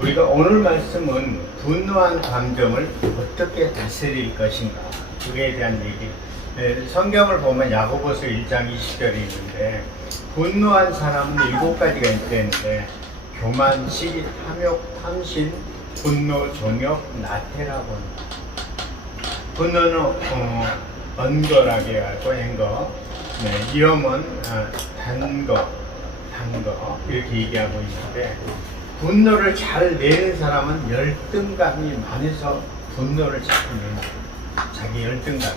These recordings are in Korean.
우리가 오늘 말씀은 분노한 감정을 어떻게 다스릴 것인가, 그에 대한 얘기. 성경을 보면 야고보서 1장 20절이 있는데, 분노한 사람은 7가지가 있다는데, 교만, 시기, 탐욕, 탐심, 분노, 종욕, 나태라고 합니다. 분노는 언거라게 하고 앵거, 위험은 단거 이렇게 얘기하고 있는데, 분노를 잘 내는 사람은 열등감이 많아서 분노를 자꾸 내는 거예요. 자기 열등감.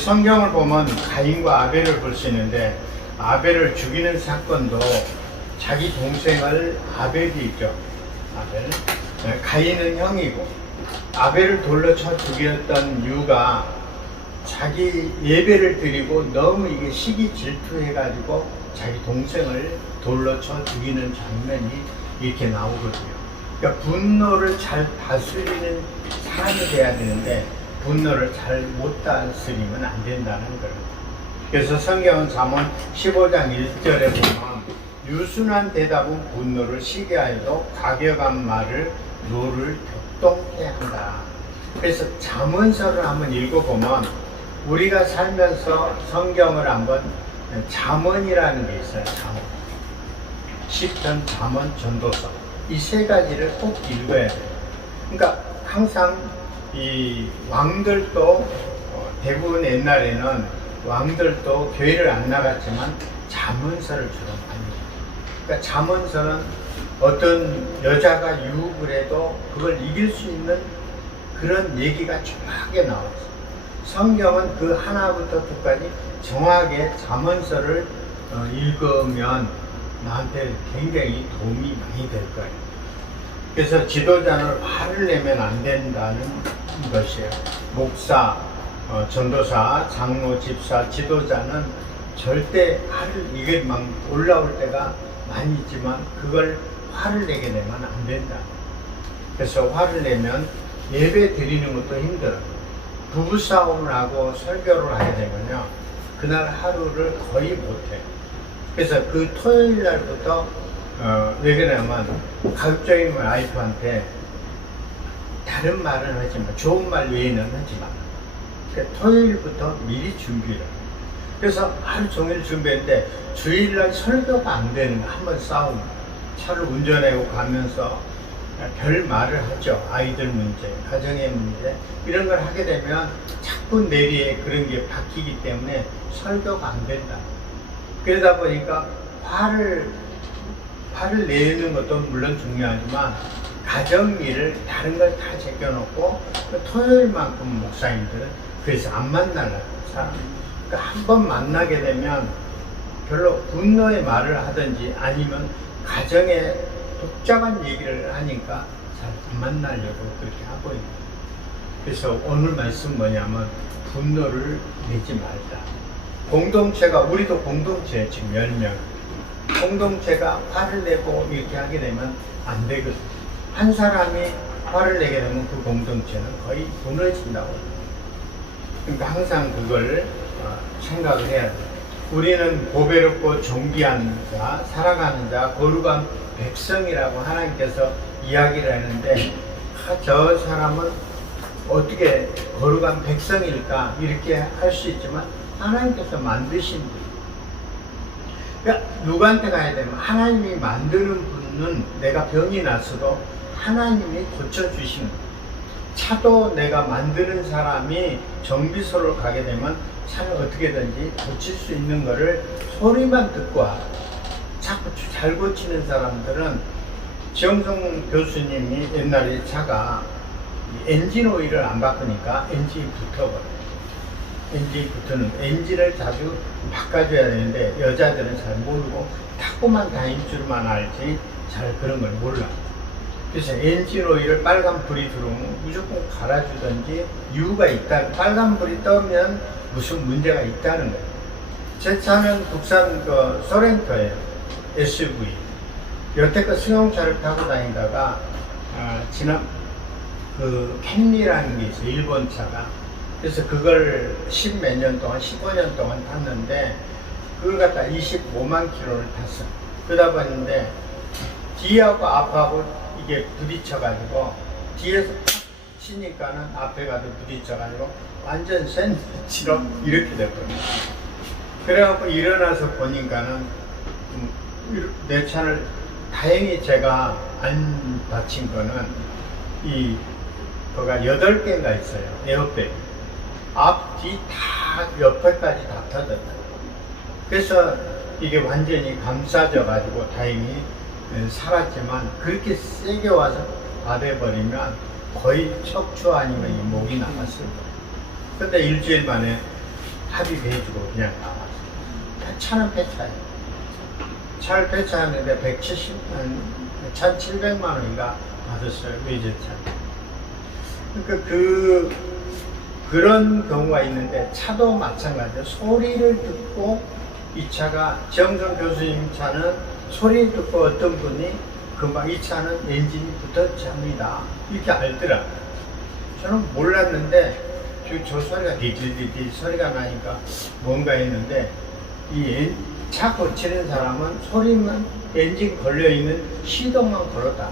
성경을 보면 가인과 아벨을 볼 수 있는데, 아벨을 죽이는 사건도 자기 동생을 아벨이 있죠. 아벨. 가인은 형이고, 아벨을 돌로 쳐 죽였던 이유가 자기 예배를 드리고 너무 이게 시기 질투해가지고 자기 동생을 돌로 쳐 죽이는 장면이 이렇게 나오거든요. 그러니까 분노를 잘 다스리는 사람이 돼야 되는데, 분노를 잘 못 다스리면 안 된다는 거예요. 그래서 성경은 잠언 15장 1절에 보면, 유순한 대답은 분노를 시게 하여도 과격한 말을 노를 격동케 한다. 그래서 잠언서를 한번 읽어보면, 우리가 살면서 성경을 한번 잠언이라는 게 있어요. 잠언. 시편, 잠언, 전도서. 이 3가지를 꼭 읽어야 돼요. 그러니까 항상 이 왕들도 대부분 옛날에는 왕들도 교회를 안 나갔지만 잠언서를 주로 많이 해요. 그러니까 잠언서는 어떤 여자가 유혹을 해도 그걸 이길 수 있는 그런 얘기가 정확하게 나왔어요. 성경은 그 하나부터 9까지 정확하게 잠언서를 읽으면 나한테 굉장히 도움이 많이 될 거예요. 그래서 지도자는 화를 내면 안 된다는 것이에요. 목사, 전도사, 장로, 집사, 지도자는 절대 이게 막 올라올 때가 많이 있지만 그걸 화를 내게 되면 안 된다. 그래서 화를 내면 예배 드리는 것도 힘들어요. 부부싸움을 하고 설교를 하게 되면요, 그날 하루를 거의 못해요. 그래서 그 토요일 날부터 왜 그러냐면, 가급적이면 와이프한테 다른 말은 하지 마, 좋은 말 외에는 하지 마. 그러니까 토요일부터 미리 준비를. 그래서 하루 종일 준비했는데 주일날 설교가 안 되는 거, 한번 싸우면 차를 운전하고 가면서 별 말을 하죠. 아이들 문제, 가정의 문제, 이런 걸 하게 되면 자꾸 내리에 그런 게 바뀌기 때문에 설교가 안 된다. 그러다 보니까 화를 내는 것도 물론 중요하지만, 가정 일을 다른 걸 다 제껴놓고 토요일만큼 목사님들은 그래서 안 만나려고 사람. 그러니까 한 번 만나게 되면 별로 분노의 말을 하든지 아니면 가정에 복잡한 얘기를 하니까 잘 안 만나려고 그렇게 하고 있는 거예요. 그래서 오늘 말씀 뭐냐면, 분노를 내지 말자. 공동체가, 우리도 공동체 지금 10명. 공동체가 화를 내고 이렇게 하게 되면 안 되거든. 한 사람이 화를 내게 되면 그 공동체는 거의 무너진다고. 그러니까 항상 그걸 생각을 해야 돼. 우리는 보배롭고 존귀한 자, 사랑하는 자, 거룩한 백성이라고 하나님께서 이야기를 하는데, 저 사람은 어떻게 거룩한 백성일까 이렇게 할 수 있지만, 하나님께서 만드신 분. 그러니까 누구한테 가야 되면, 하나님이 만드는 분은 내가 병이 났어도 하나님이 고쳐주시는 거예요. 차도 내가 만드는 사람이 정비소를 가게 되면 차를 어떻게든지 고칠 수 있는 거를 소리만 듣고 자꾸 잘 고치는 사람들은, 지영성 교수님이 옛날에 차가 엔진 오일을 안 바꾸니까 엔진이 붙어버려요. 엔진이 붙는, 엔진을 자주 바꿔줘야 되는데 여자들은 잘 모르고 타고만 다닐 줄만 알지 잘 그런 걸 몰라. 그래서 엔진 오일을 빨간 불이 들어오면 무조건 갈아주든지 이유가 있다. 빨간 불이 떠면 무슨 문제가 있다는 거예요. 제 차는 국산 소렌토예요. SUV. 여태껏 승용차를 타고 다니다가 지난 캠리라는 게 있어요. 일본 차가. 그래서 그걸 10몇 년 동안, 15년 동안 탔는데, 그걸 갖다 25만 킬로를 탔어요. 그러다 보는데 뒤하고 앞하고 이게 부딪혀가지고 뒤에서 탁 치니까는 앞에 가도 부딪혀가지고 완전 샌드위치로 이렇게 됐거든요. 그래갖고 일어나서 보니까는 내 차를 다행히 제가 안 다친 거는 거가 8개인가 있어요. 에어백. 앞, 뒤 다 옆에까지 다 터졌어요. 그래서 이게 완전히 감싸져가지고 다행히 살았지만 그렇게 세게 와서 밥해버리면 거의 척추 아니면 이 목이 나갔어요. 근데 일주일 만에 합의해주고 그냥 나왔어요. 차는 폐차예요. 차를 폐차하는데 1,700만 원인가 받았어요. 외제차. 그러니까 그런 경우가 있는데 차도 마찬가지예요. 소리를 듣고 이 차가 정성 교수님 차는 소리 듣고 어떤 분이 금방 이 차는 엔진이 붙었답니다. 이렇게 알더라. 저는 몰랐는데 저 소리가 디디디디 소리가 나니까 뭔가 했는데 이 차 고치는 사람은 소리만 엔진 걸려있는 시동만 걸었다.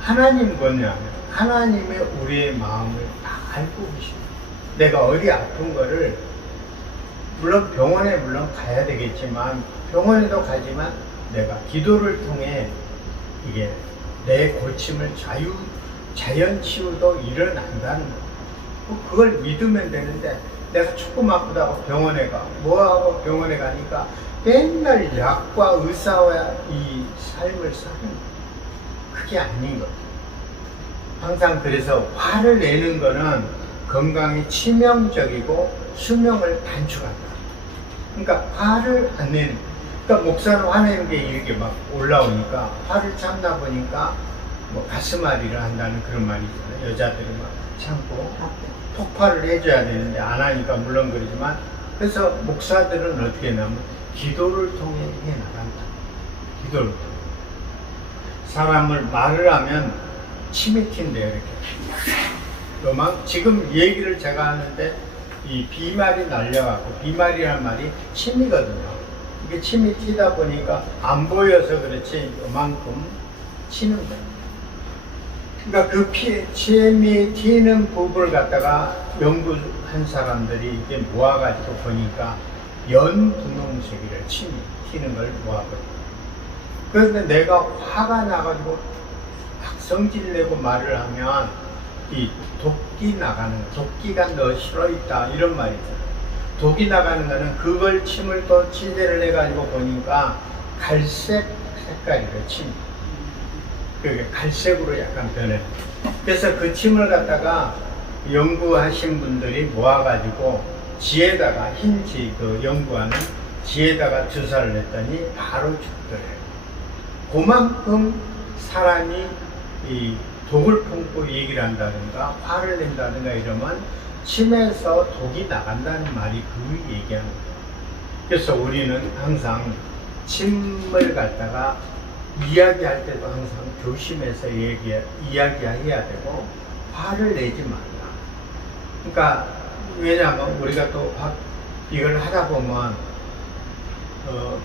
하나님 뭐냐면 하나님의 우리의 마음을 다 알고 계십니다. 내가 어디 아픈 거를 물론 병원에 가야 되겠지만 병원에도 가지만 내가 기도를 통해 이게 내 고침을 자연 치유도 일어난다는 거. 그걸 믿으면 되는데 내가 조금 아프다고 병원에 가. 뭐하고 병원에 가니까 맨날 약과 의사와 이 삶을 사는 거. 그게 아닌 거예요. 항상 그래서 화를 내는 거는 건강에 치명적이고 수명을 단축한다. 그러니까 화를 안 내는. 그러니까 목사는 화내는 게 이렇게 막 올라오니까 화를 참다 보니까 뭐 가슴앓이를 한다는 그런 말이 있잖아요. 여자들이 막 참고 폭발을 해줘야 되는데 안 하니까 물론 그러지만 그래서 목사들은 어떻게 하냐면 기도를 통해 해나간다. 기도를 통해. 사람을 말을 하면 침이 튄대요. 이렇게. 지금 얘기를 제가 하는데 이 비말이 날려갖고 비말이란 말이 침이거든요. 이게 침이 튀다 보니까 안 보여서 그렇지 이만큼 치는 거예요. 그러니까 그 침이 튀는 부분을 갖다가 연구한 사람들이 이게 모아가지고 보니까 연분홍색이래. 침이 튀는 걸 모아거든요. 그런데 내가 화가 나가지고 막 성질내고 말을 하면 이 독이 나가는 거, 독기가 너 싫어있다 이런 말이 있잖아요. 독이 나가는 거는 그걸 침을 또 치대를 해가지고 보니까 갈색 색깔이래요. 침이. 그게 갈색으로 약간 변해. 그래서 그 침을 갖다가 연구하신 분들이 모아가지고 지에다가 그 연구하는 지에다가 주사를 냈더니 바로 죽더래요. 그만큼 사람이 이 독을 품고 얘기를 한다든가 화를 낸다든가 이러면 침에서 독이 나간다는 말이 그 얘기하는 거예요. 그래서 우리는 항상 침을 갖다가 이야기할 때도 항상 조심해서 이야기해야 되고 화를 내지 말라. 그러니까 왜냐하면 우리가 또 이걸 하다 보면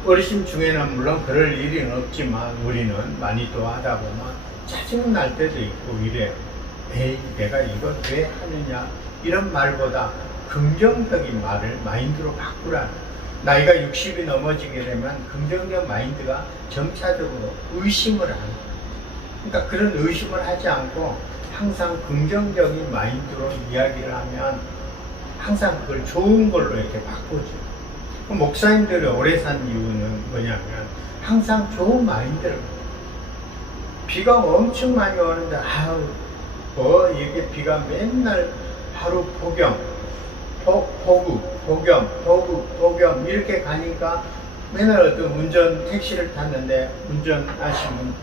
어르신 중에는 물론 그럴 일은 없지만 우리는 많이 또 하다 보면 짜증 날 때도 있고 이래요. 에이 내가 이걸 왜 하느냐 이런 말보다 긍정적인 말을 마인드로 바꾸라는. 나이가 60이 넘어지게 되면 긍정적 마인드가 점차적으로 의심을 하는 거예요. 그러니까 그런 의심을 하지 않고 항상 긍정적인 마인드로 이야기를 하면 항상 그걸 좋은 걸로 이렇게 바꾸죠. 목사님들이 오래 산 이유는 뭐냐면 항상 좋은 마인드를. 비가 엄청 많이 오는데 뭐 이렇게 비가 맨날 하루 폭염 폭염 이렇게 가니까 맨날 어떤 택시를 탔는데 운전하시면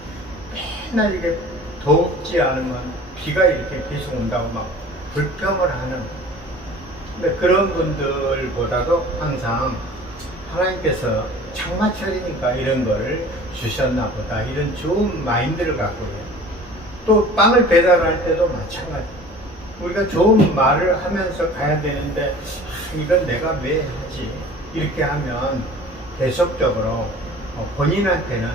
맨날 이렇게 덥지 않으면 비가 이렇게 계속 온다고 막 불평을 하는. 근데 그런 분들보다도 항상 하나님께서 장마철이니까 이런 거를 주셨나 보다 이런 좋은 마인드를 갖고 해요. 또 빵을 배달할 때도 마찬가지. 우리가 좋은 말을 하면서 가야 되는데 이건 내가 왜 하지? 이렇게 하면 계속적으로 본인한테는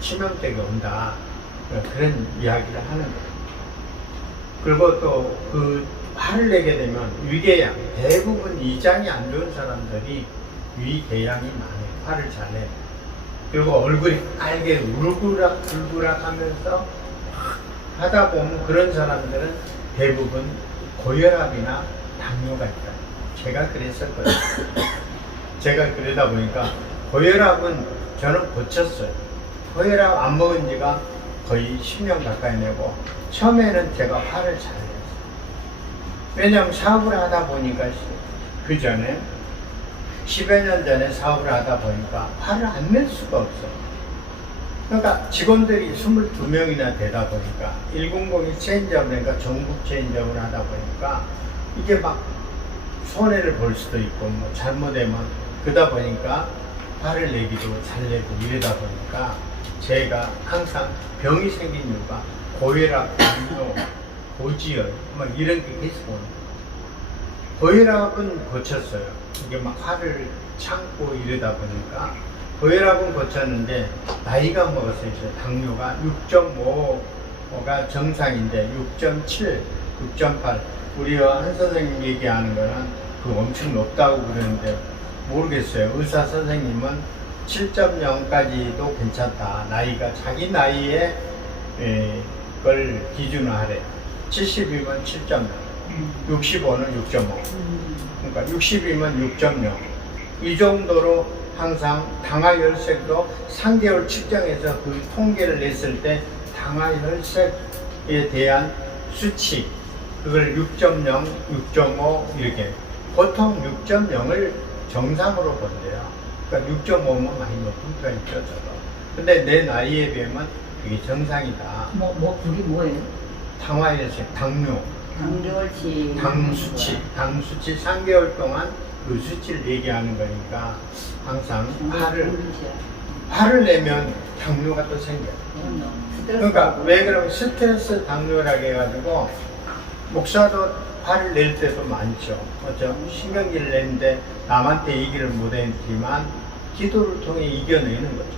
치명적이 온다. 그런 이야기를 하는 거예요. 그리고 또 그 화를 내게 되면 위궤양, 대부분 위장이 안 좋은 사람들이 위궤양이 많아요. 화를 잘 내요. 그리고 얼굴이 빨개 울그락 하면서 하다 보면 그런 사람들은 대부분 고혈압이나 당뇨가 있다. 제가 그랬었거든요. 제가 그러다 보니까 고혈압은 저는 고쳤어요. 고혈압 안 먹은 지가 거의 10년 가까이 되고 처음에는 제가 화를 잘 냈어요. 왜냐하면 사업을 하다 보니까 그 전에 10여 년 전에 사업을 하다 보니까 화를 안 낼 수가 없어요. 그러니까 직원들이 22명이나 되다 보니까 100이 체인점을, 그러니까 전국 체인점을 하다 보니까 이게 막 손해를 볼 수도 있고 뭐 잘못되면 그러다 보니까 화를 내기도 잘 내고 이러다 보니까 제가 항상 병이 생긴 이유가 고혈압, 당뇨, 고지혈 막 이런 게 계속 오는 거예요. 고혈압은 고쳤어요. 이게 막 화를 참고 이러다 보니까 고혈압은 고쳤는데 나이가 먹었어요. 당뇨가 6.5가 정상인데 6.7, 6.8 우리 한 선생님 얘기하는 거는 그 엄청 높다고 그러는데 모르겠어요. 의사 선생님은 7.0까지도 괜찮다. 나이가 자기 나이에 걸 기준으로 하래요. 70이면 7.0, 65는 6.5. 그러니까 60이면 6.0. 이 정도로 항상 당화혈색도 3개월 측정해서 그 통계를 냈을 때 당화혈색에 대한 수치 그걸 6.0, 6.5 이렇게 보통 6.0을 정상으로 본대요. 그러니까 6.5면 많이 높은 편이죠, 저도. 근데 내 나이에 비하면 그게 정상이다. 그게 뭐예요? 당화혈색, 당뇨, 당뇨치, 당 수치 3개월 동안 그 수치를 얘기하는 거니까 항상 화를 내면 당뇨가 또 생겨요. 그러니까 왜 그러면 스트레스 당뇨라고 해가지고 목사도 화를 낼 때도 많죠. 그렇죠? 신경질을 내는데 남한테 얘기를 못했지만 기도를 통해 이겨내는 거죠.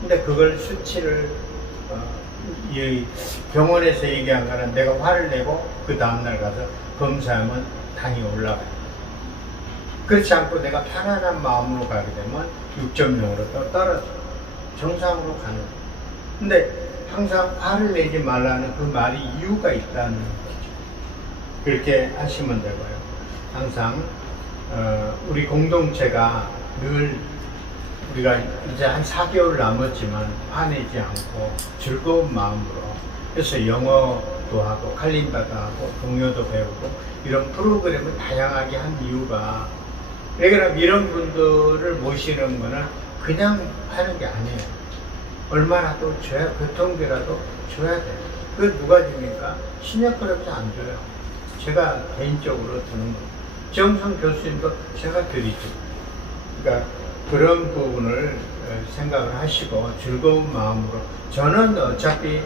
근데 그걸 수치를 이 병원에서 얘기한 거는 내가 화를 내고 그 다음날 가서 검사하면 당이 올라가요. 그렇지 않고 내가 편안한 마음으로 가게 되면 6.0으로 또 떨어져 정상으로 가는 거예요. 근데 항상 화를 내지 말라는 그 말이 이유가 있다는 거죠. 그렇게 하시면 되고요. 항상 우리 공동체가 늘 우리가 이제 한 4개월 남았지만 화내지 않고 즐거운 마음으로 그래서 영어도 하고 칼림바도 하고 동요도 배우고 이런 프로그램을 다양하게 한 이유가 왜 그러면 이런 분들을 모시는 거는 그냥 하는 게 아니에요. 얼마나 또 줘야 교통비라도 줘야 돼요. 그걸 누가 줍니까? 신약그룹도 안 줘요. 제가 개인적으로 드는 거예요. 정성 교수님도 제가 드리죠. 그러니까 그런 부분을 생각을 하시고 즐거운 마음으로 저는 어차피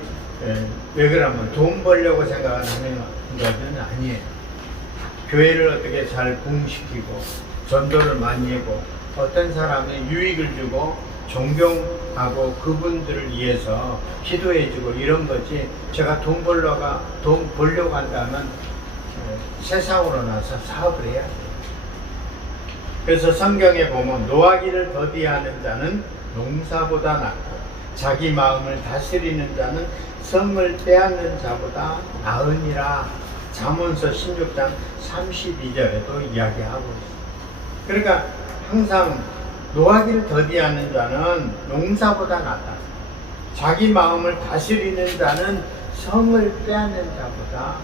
왜 그러면 돈 벌려고 생각을 하는 것은 아니에요. 교회를 어떻게 잘 부흥시키고 전도를 많이 하고 어떤 사람의 유익을 주고 존경하고 그분들을 위해서 기도해주고 이런 거지 제가 돈 벌려고 한다면 세상으로 나서 사업을 해야 돼요. 그래서 성경에 보면 노하기를 더디하는 자는 농사보다 낫고 자기 마음을 다스리는 자는 성을 빼앗는 자보다 나으니라. 잠언서 16장 32절에도 이야기하고 있어요. 그러니까 항상 노하기를 더디하는 자는 농사보다 낫다. 자기 마음을 다스리는 자는 성을 빼앗는 자보다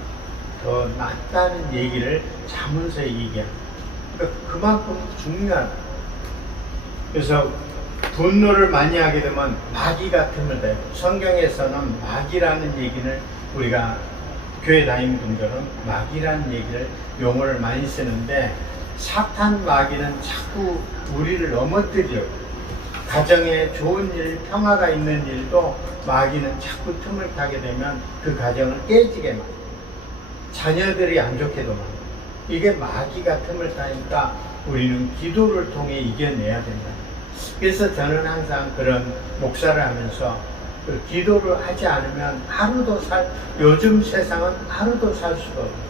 더 낫다는 얘기를 잠언서에 얘기합니다. 그러니까 그만큼 중요하다. 그래서 분노를 많이 하게 되면 마귀가 틈을 대요. 성경에서는 마귀라는 얘기를 우리가 교회 다니는 분들은 마귀라는 얘기를 용어를 많이 쓰는데 사탄 마귀는 자꾸 우리를 넘어뜨려. 가정에 좋은 일, 평화가 있는 일도 마귀는 자꾸 틈을 타게 되면 그 가정을 깨지게 만들어요. 자녀들이 안 좋게도 만들어요. 이게 마귀가 틈을 타니까 우리는 기도를 통해 이겨내야 된다. 그래서 저는 항상 그런 목사를 하면서 그 기도를 하지 않으면 요즘 세상은 하루도 살 수가 없어요.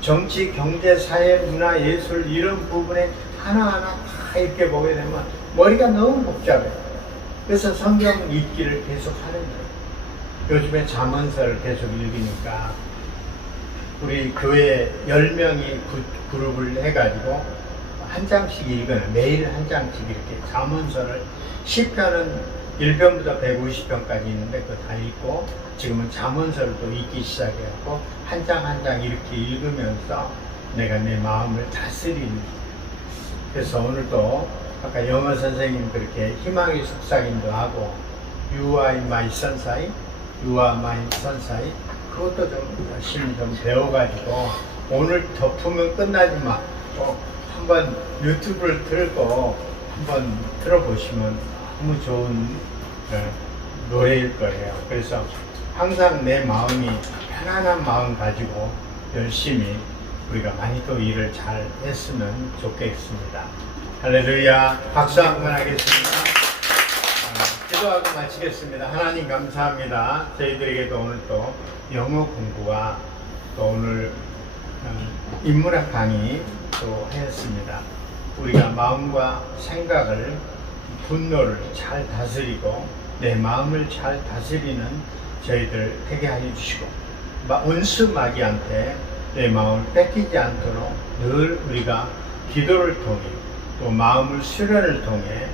정치, 경제, 사회, 문화, 예술 이런 부분에 하나하나 다 이렇게 보게 되면 머리가 너무 복잡해요. 그래서 성경 읽기를 계속 하는 거예요. 요즘에 잠언서를 계속 읽으니까 우리 교회 10명이 그룹을 해가지고 한 장씩 읽어요. 매일 한 장씩 이렇게 잠언서를 시편은 1편부터 150편까지 있는데 그거 다 읽고 지금은 잠언서를 또 읽기 시작해갖고 한 장 한 장 이렇게 읽으면서 내가 내 마음을 다스리는. 그래서 오늘도 아까 영어 선생님 그렇게 희망의 속삭임도 하고 You are my sunshine, You are my sunshine 그것도 좀 열심히 좀 배워가지고 오늘 덮으면 끝나지만 또 한번 유튜브를 틀고 한번 들어보시면 너무 좋은 노래일 거예요. 그래서 항상 내 마음이 편안한 마음 가지고 열심히 우리가 많이 또 일을 잘 했으면 좋겠습니다. 할렐루야. 박수 한번 하겠습니다. 기도하고 마치겠습니다. 하나님 감사합니다. 저희들에게도 오늘 또 영어 공부와 또 오늘 인문학 강의 또 했습니다. 우리가 마음과 생각을 분노를 잘 다스리고 내 마음을 잘 다스리는 저희들 되게 하여 주시고 원수 마귀한테 내 마음을 뺏기지 않도록 늘 우리가 기도를 통해 또 마음을 수련을 통해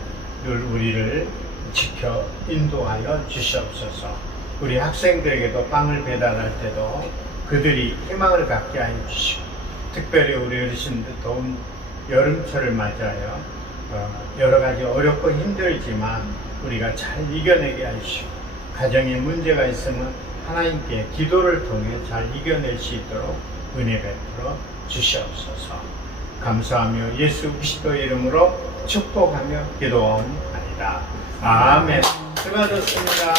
늘 우리를 지켜 인도하여 주시옵소서. 우리 학생들에게도 빵을 배달할 때도 그들이 희망을 갖게 하여 주시고 특별히 우리 어르신들 더운 여름철을 맞이하여 여러 가지 어렵고 힘들지만 우리가 잘 이겨내게 하시고 가정에 문제가 있으면 하나님께 기도를 통해 잘 이겨낼 수 있도록 은혜 베풀어 주시옵소서. 감사하며 예수 그리스도의 이름으로 축복하며 기도하옵나이다. 아멘. 수고하셨습니다.